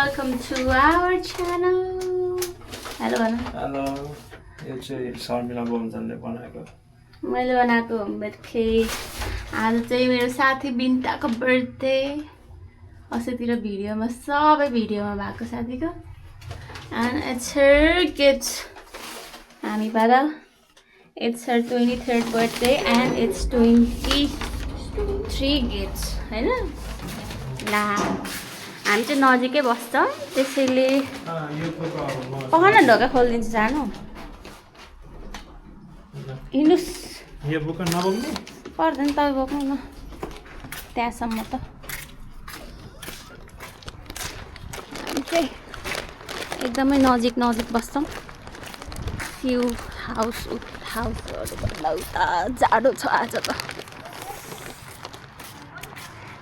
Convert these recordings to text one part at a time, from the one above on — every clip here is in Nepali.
welcome to our channel. Hello Anna. Hello यो चाहिँ शर्मिला बोमजनले बनाएको मैले बनाएको होममेड केक. आज चाहिँ मेरो साथी बिन्ताको बर्थडे. अस्तितिर भिडियोमा सबै भिडियोमा भएको साथीको. And it's her gift. हामीबाट it's her 23rd birthday and it's 23 gifts. हैन? ला हामी चाहिँ नजिकै बस्छौँ त्यसैले पखन ढोका खोलिदिन्छु जानु. हिँड्नुहोस्. यो बुक नबोक्ने पर्दैन तपाईँ बोक्नु न त्यहाँसम्म त. हामी चाहिँ एकदमै नजिक बस्छौँ. फ्यु हाउसहरूभन्दा उता जाडो छ आज त.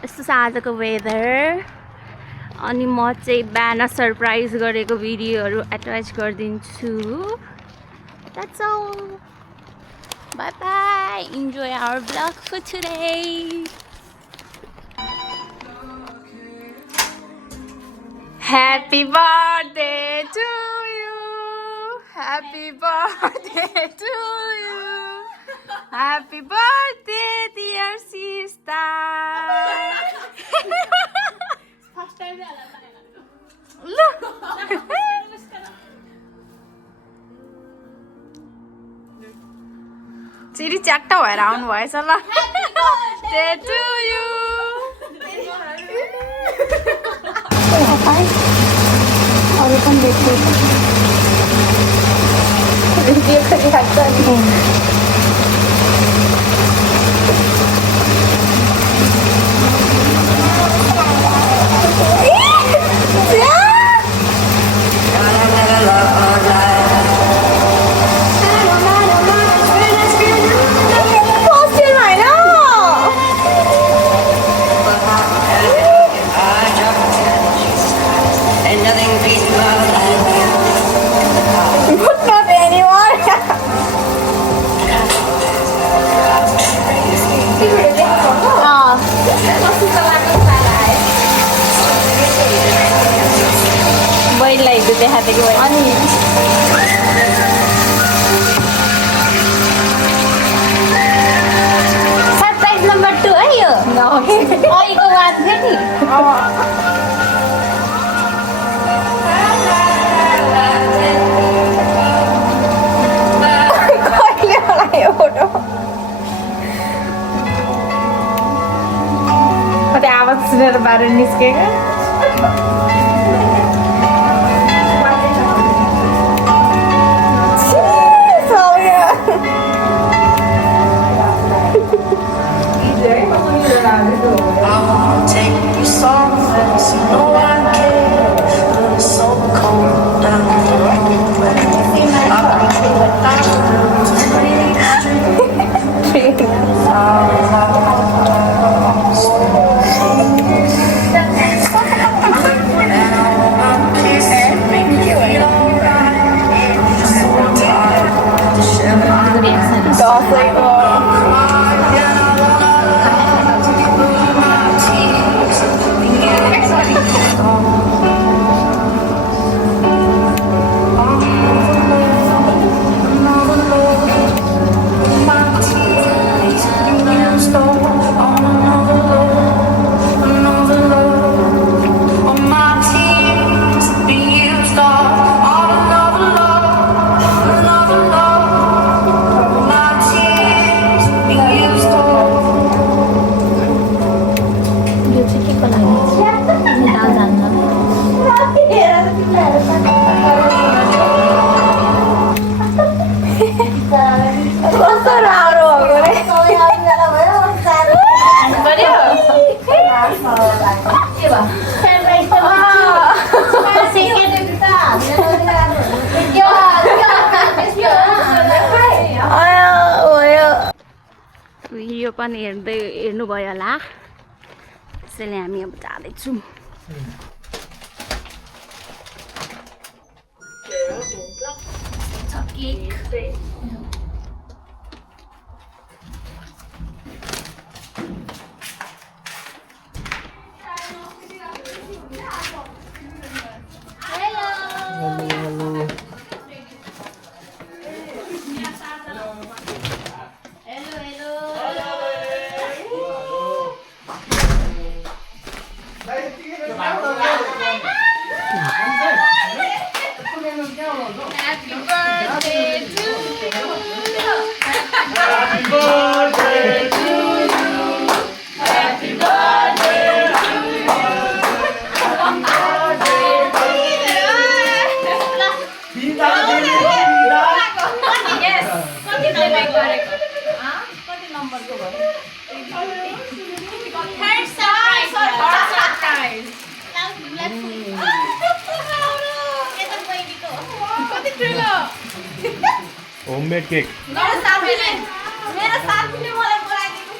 यस्तो छ आजको वेदर. अनि म चाहिँ बिहान सरप्राइज गरेको भिडियोहरू एट्याच गरिदिन्छु. That's all. Bye bye. Enjoy our vlog for today. Happy birthday to you. Happy birthday to you. Happy birthday, dear sister. First time look. चिरी च्याट्ट भएर आउनु भएछ ल. Birthday to you. अरू पनि देख्छु. भिडियो गरिरहेको छ नि. Wildlife itu teh hati gue. Surprise number 2 ayo. Oh itu watnya nih. Ada awas sudah baru niskega. Video पनि हेर्नुभयो होला. त्यसैले हामी अब जाँदैछौँ. केक नम्बरको भयो थर्ड सरप्राइज कति ठुलो होममेड केक मेरो साथीले मलाई बोलाइदिएको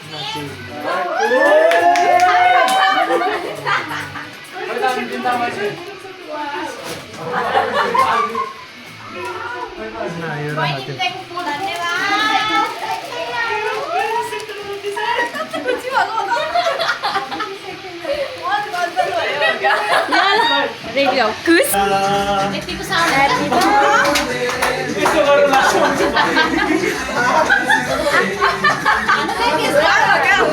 रेडी हो खुस यतिको साउन्ड के हो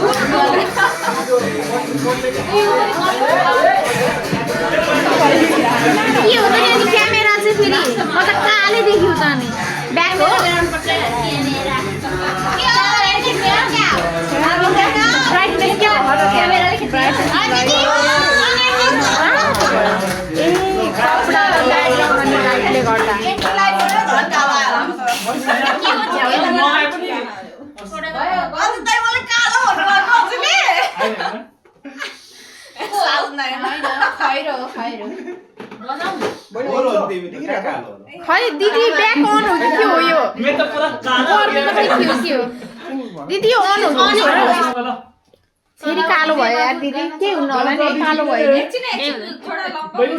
नि क्यामेरा चाहिँ फेरि म त काले देख्यो त नि ब्याक हो ब्राइटनेस क्या हो क्यामेराले खिच्नु कपडा ब्याकग्राउन्डमा लाइटले गर्दा खै दिदी ब्याक अन हो कि के हो यो के हो दिदी यो अन हो कि के हो फेरि कालो भयो यार दिदी के हुनु होला नि कालो भयो नि पुरै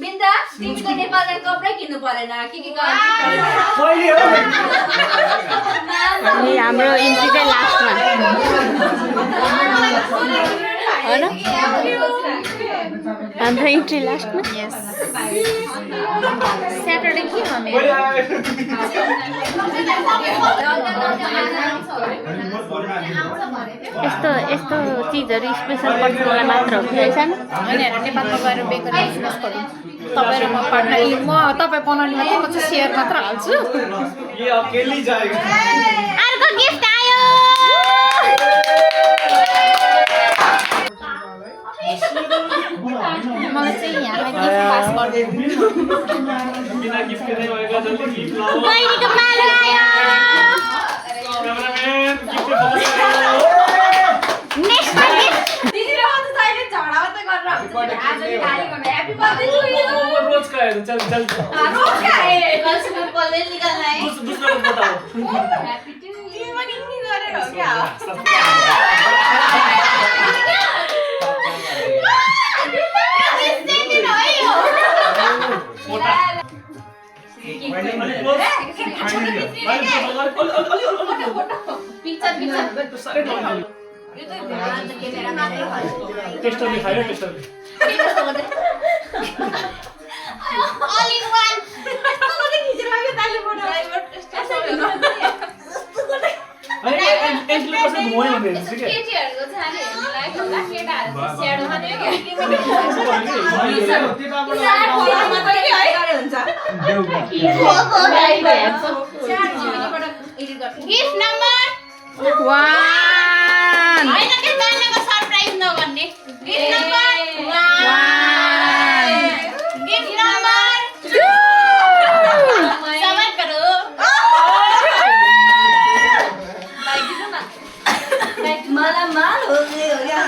बिन्दा तिमी त नेपालमा कपडा किन्नु परेन अनि हाम्रो इन्ट्री चाहिँ लास्टमा हैन हाम्रो इन्ट्री लास्टमा स्याटरडे के हामी यस्तो यस्तो चिजहरू स्पेसल पर्छ मलाई मात्र हो कि हैन हैन नेपालमा गएर बेकरी बिजनेस गरौँ तपाईँ र म पार्टनर म तपाईँ बनाउने मात्रै म चाहिँ सेयर मात्र हाल्छु ये अकेली जाएगा अर्को गिफ्ट आयो मलाई चाहिँ यहाँलाई गिफ्ट पास गरिदिनु बिना गिफ्ट के नहीं होएगा जल्दी गिफ्ट लाओ बहिनीको माला आयो कैमरामैन गिफ्ट फोकस करो नेक्स्ट गिफ्ट दिदी र म त अहिले झगडा मात्रै गरेर आउँछु आज नि गाली गर्नु ह्यापी बर्थडे टु यु वो रोज का है चल चल रोज का है कल से मैं पहले निकलना है दूसरा को बताओ ह्यापी टु यु पनि नि गरेर हो क्या टेस्टरले खायो टेस्टरले All in one. एन्टले कसरी घुमायो भने चाहिँ के केटीहरुको छ नि हामीलाई होला केटाहरुको स्याडोमा नै Gift number 1 हैन के जान्नेको सरप्राइज नगर्ने गिफ्ट नम्बर 1 गिफ्ट नम्बर 2 सबै करो मला माल हो गया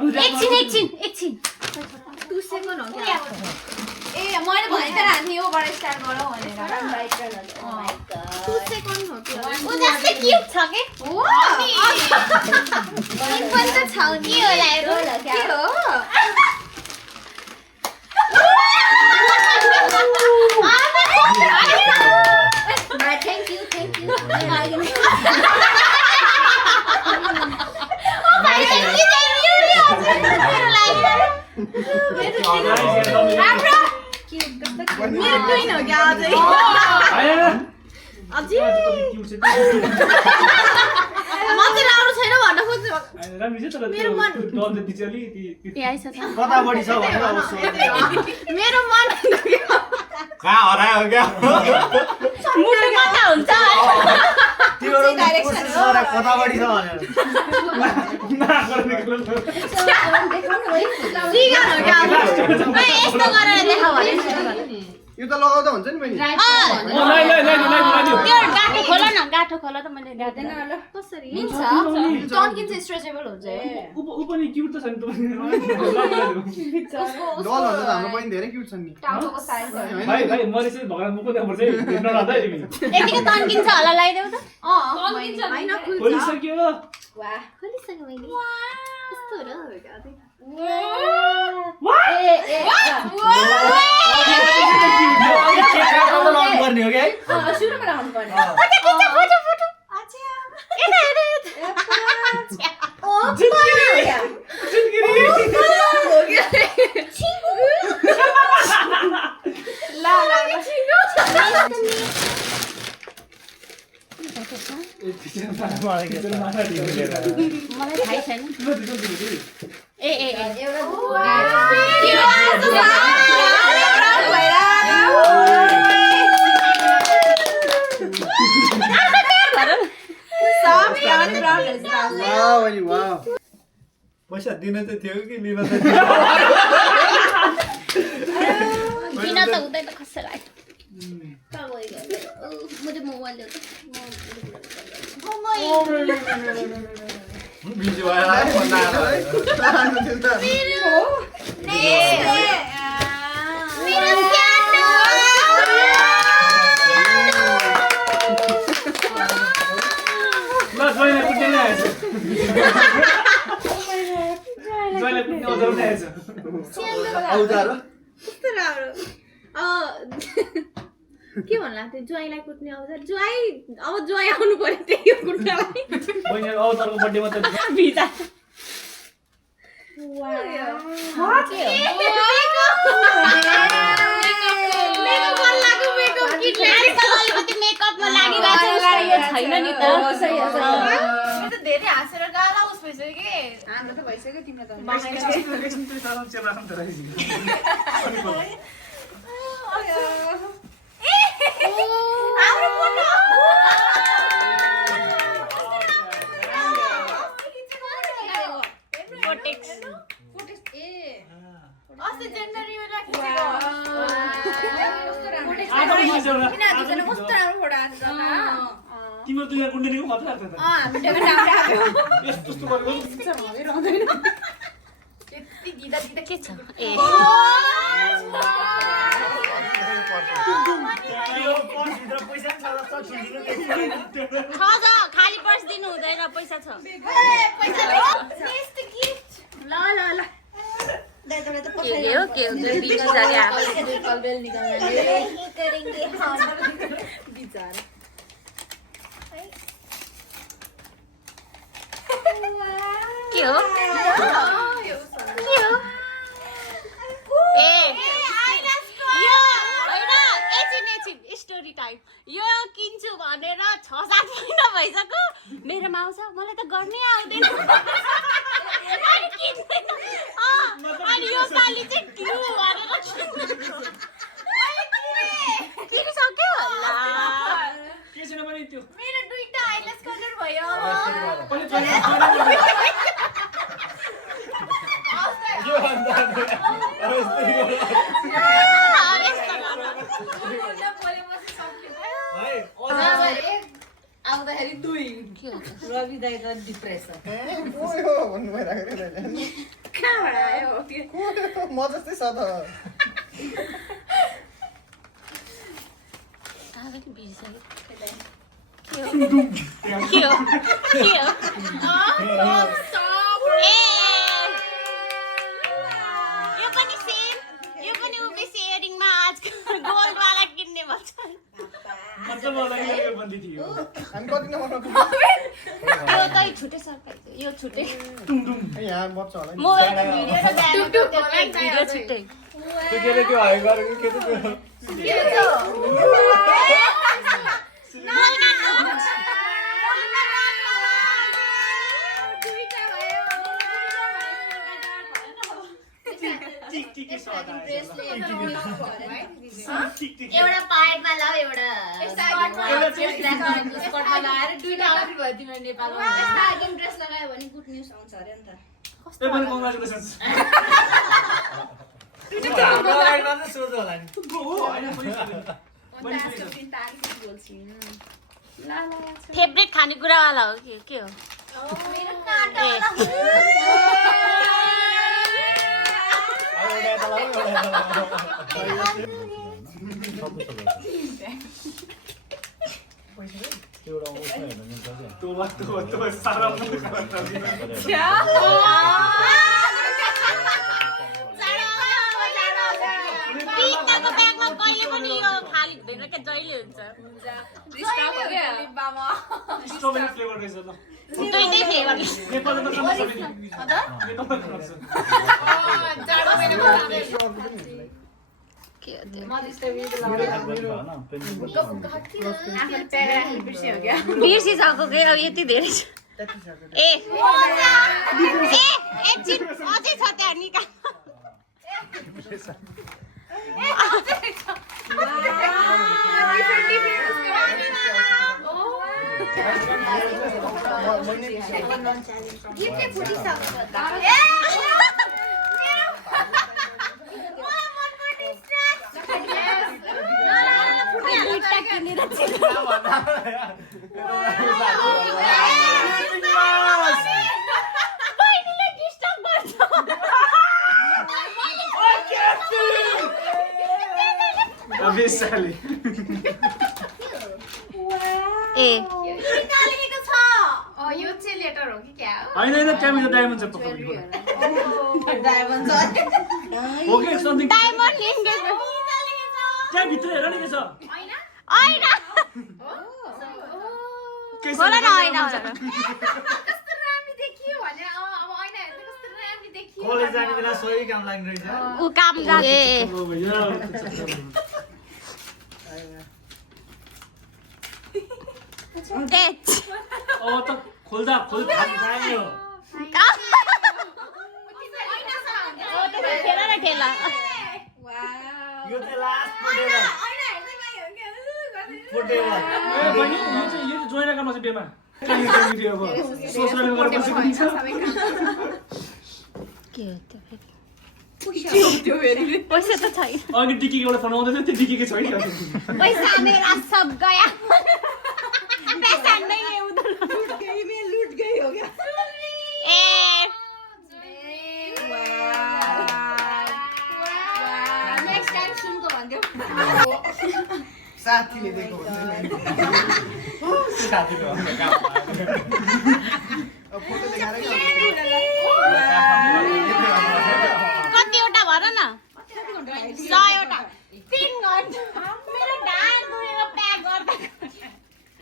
अंदर एकछिन 2 सेकेन्ड हो क्या ए मैले भने त हामी योबाट स्टार्ट गरौँ भनेर 2 सेकेन्ड हो क्या उ जस्तै क्यूट छ के हो अनि पनि त छ नि होला रोल हो क्या हो थ्यांक यू मेरो ट्विन हो क्या अझै अझै म चाहिँ लाउनु छैन भन्न खोज्छु मेरो मन कता बढी छ भनेर अब मेरो मन कहाँ हरायो क्या मुटु कता हुन्छ तिम्रो डाइरेक्सन हो कता बढी छ भनेर सिगन हो क्या यस्तो गरेर देखा भने यो त लगाउँदा हुन्छ नि बहिनी त्यो गाठो खोल त मैले गाड्दैन ल कसरी मिल्छ टन्किन्छ स्ट्रेचेबल हुन्छ उ पनि क्यूट त छ नि डल भन्दा त हाम्रो बहिनी धेरै क्यूट छन् नि टाउकोको साइज भाइ मैले चाहिँ भगवान मुको त्यहाँ चाहिँ हेर्न राख्दै तिमी यतिकै तन्किन्छ होला लगाइदेऊ त हैन खुल्छ खोलिसक्यो वाह खोलिसक्यो मैले कस्तो हो र पर्ने हो क्या सुरुमा राउन्ड पर्ने मलाई के माछा टिभी लिएर आयो। मलाई थाहै छैन ए ए ए वाह बहिनी वाह पैसा दिन त थियो कि लिन त थियो किन त हुँदैन कसैलाई बिजी भएर के भन्ला त्यो ज्वाइँलाई कुट्ने आउँछ ज्वाइँ अब ज्वाइँ आउनु पर्यो त्यही हो कुट्नलाई अवतारको बर्थडेमा त भिजा मेकअपमा लागिरहेको छैन नि त धेरै हाँसेर गाला उस भइसक्यो कि हाम्रो त भइसक्यो तिम्रो अस्ति जेन्डर रिभ्यू राखेको कस्तो राम्रो फोटो आएको छ तिम्रो त यहाँ गुन्डेको मात्रै आएको छ हामी टेका राम्रो आएको यस्तो गरेको त्यति दिदा दिदा के छ ए खाली पर्स दिनु हुँदैन पैसा छ स्टोरी टाइम यो किन्छु भनेर 6-7 महिना भइसक्यो मेरोमा आउँछ मलाई त गर्नै आउँदैन अनि यो पालि चाहिँ क्लु गरेर किनिसक्यो के छैन पनि त्यो मेरो दुईटा आइलेस कलर भयो आउँदाखेरि दुई रवि दाइ त डिप्रेसन भन्नु भइरहेको कहाँबाट आयो म जस्तै छ त गोल्डवाला किन्ने भन्छ हामी कति नम्बरमा यो त छुटे सरप्राइज यो छुटे यहाँ बच्चा होला नि मोबाइलको भिडियो र ब्यागको भिडियो छुटे त्यो के रे त्यो हाइ गरेको के त्यो एउटा पाइटमा लाऊ एउटा स्कर्टमा लगाएर दुईटा आउटफिट भयो तिम्रो नेपालमा ड्रेस लगायो भने गुड न्युज आउँछ अरे नि त त्यो पनि कङ्ग्रेचुलेसन्स फेभरेट खानेकुरावाला हो के हो कहिले पनि यो खाली हुँदैन क्या जहिले हुन्छ स्ट्रबेरी फ्लेभर रहेछ ल दुईटै फ्लेभर नेपालमा त के आफूले प्यारा राख्नु बिर्स्यो क्या बिर्सिसक्यो के अब यति धेरै छ ए एकछिन अझै छ त्यहाँ निकाल गिफ्टै फुटिसक्यो त ए निकालेको छ यो चाहिँ लेटर हो कि क्या हो होइन क्यामेरा डायमन्ड छ पक्का diamond okay something diamond engagement त्यहाँ भित्र हेर नि के छ हैन हैन होला न हैन होला कस्तो राम्रो देखियो भने अब हैन हेर्नु कस्तो राम्रो देखियो कलेज जाने बेला सही काम लाग्ने रहेछ उ काम जाने ओ भैया ए अब त खोल्दा खाने हो ठेला न ठेला यो चाहिँ लास्ट पोटेवा ए बहिनी यो चाहिँ जोइन गर्न चाहिँ बेमा भिडियो अब सोशल गरेर बसेको छ के हो त्यो फेरि पैसा त छैन अघि डिकीको एउटा फोन आउँदै थियो त्यो डिकीको छैन पैसा मेरा सब गया पैसा नहीं है उधर लूट गई हो क्या ए नेक्स्ट टाइम सुनको भन्थ्यो साथीले दिएको साथीको फोटो देखाएर कतिवटा भन न 100 वटा 3 घण्टा मेरो ढाड दुखेर प्याक गर्दा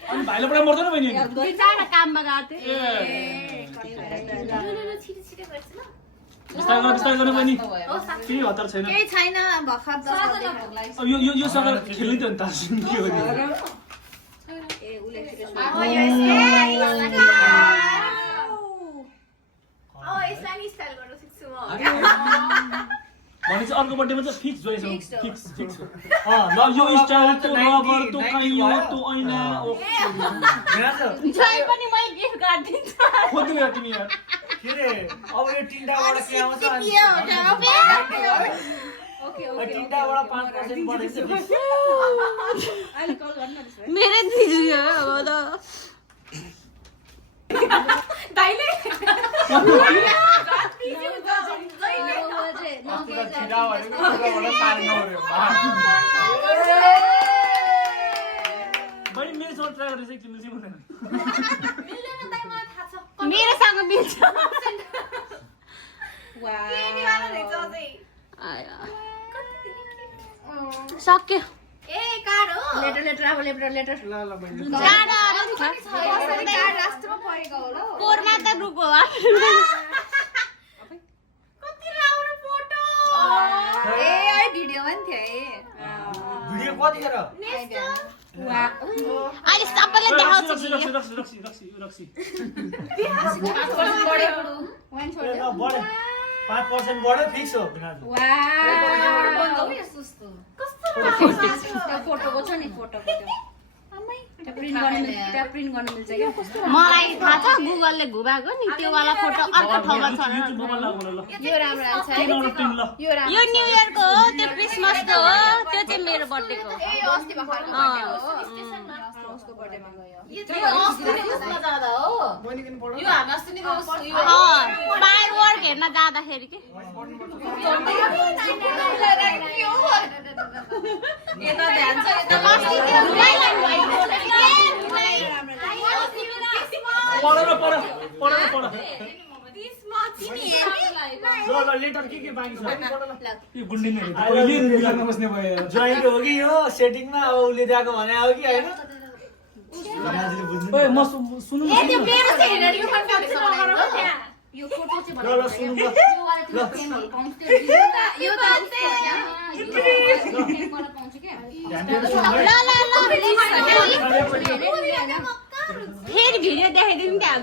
अनि भाइले पुरा मर्दैन बहिनी बिचारा काममा गएको थिएँ छिटो गर्छ ल बिस्तारै गर्न बहिनी केही हतार छैन केही छैन भर्खर 10 अब यो सगर खेल्नु त अन्त के हो यसलाई नि स्टाइल गर्न सिक्छु म भने चाहिँ अर्को बर्थडेमा चाहिँ फिक्स जोइस फिक्स ल यो स्टाइल त्यो रबर त्यो काइयो त्यो ऐना जय पनि मैले गिफ्ट गरिदिन्छु खोज्नु यार तिमी यार के रे अब यो तिनटाबाट के आउँछ अनि ओके तिनटाबाट 5% बढ्दैछ मेरै दिदी हो त दाइले बहिनी मेरोसँग ट्राई गरेर चाहिँ किन्नु चाहिँ हुँदैन मिल्दैन दाइ मलाई थाहा छ मेरोसँग मिल्छ केनीवाला रहेछ अझै सक्यो ए कार्ड हो लेटर अब लेटर कार्ड कार्ड राष्ट्रमा परेको हो ल कोरमा त रुको कति राम्रो फोटो ए आई भिडियोमा नि थियो है भिडियो कतिखेर अहिले सबैले देखाउँछु रक्सी बढे 5% बढ्यो फिक्स हो बिनाजु फोटोको छ नि फोटोको त्यो प्रिन्ट गर्न मिल्छ क्या मलाई थाहा छ गुगलले घुमाएको नि त्यो वाला फोटो अर्को ठाउँमा छ यो राम्रो आएको छ यो न्यू इयरको हो त्यो क्रिसमसको हो त्यो चाहिँ मेरो बर्थडेको हो ए अस्ति भर्खरको बर्थडे हो स्टेसनमा उसको बर्थडेमा गयो फायरवर्क हेर्न जाँदाखेरि के लेटर के बाँकी छ ज्वाइँको हो कि यो सेटिङमा अब उसले दिएको भने हो कि होइन म सुन्नु यो फोटो चाहिँ ल सुन्नु यो वाला चाहिँ पाउँछ यो त फेरि भिडियो देखाइदिउँ क्या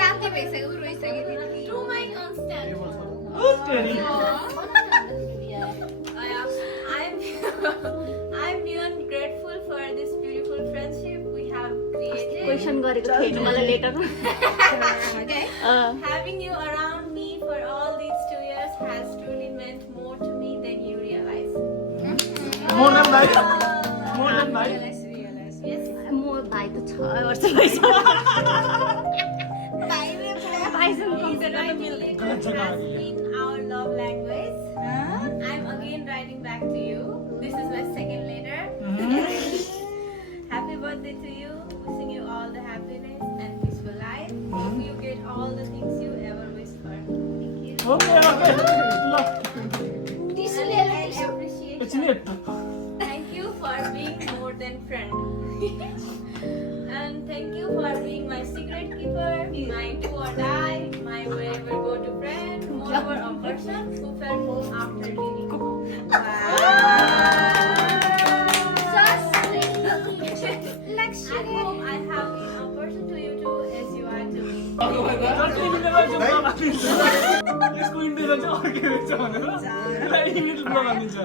राम्रै भइसक्यो रोइसक्यो to my constant I'm beyond grateful for this beautiful friendship we have created. Question गरेको थिएन मलाई letter Okay. Having you around me for all these 2 years has truly meant more to me than you realize. More than life. More than life. Yes. म भाइ त 6 वर्ष भइसक्यो in our love language. I'm again writing back to you. This is my second letter. Happy birthday to you. Wishing you all the happiness and peaceful life. Hope you get all the things you ever wish for. Thank you. Okay. Love. And I appreciate It's you. it. Thank you for being more than friend. And thank you for being my secret keeper, my do or die, my wherever go to friend, moreover a person who felt home after leaving home. At home I have been a person to you too as you are to me. यसको इन्डिया चाहिँ अर्कै रहेछ भनेर यसलाई इङ्ग्लिस ब्लग हानिदिन्छ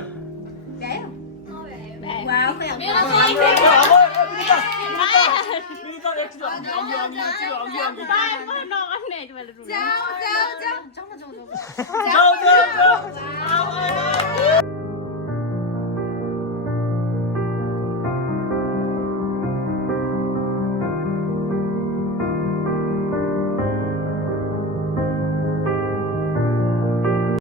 जाऊ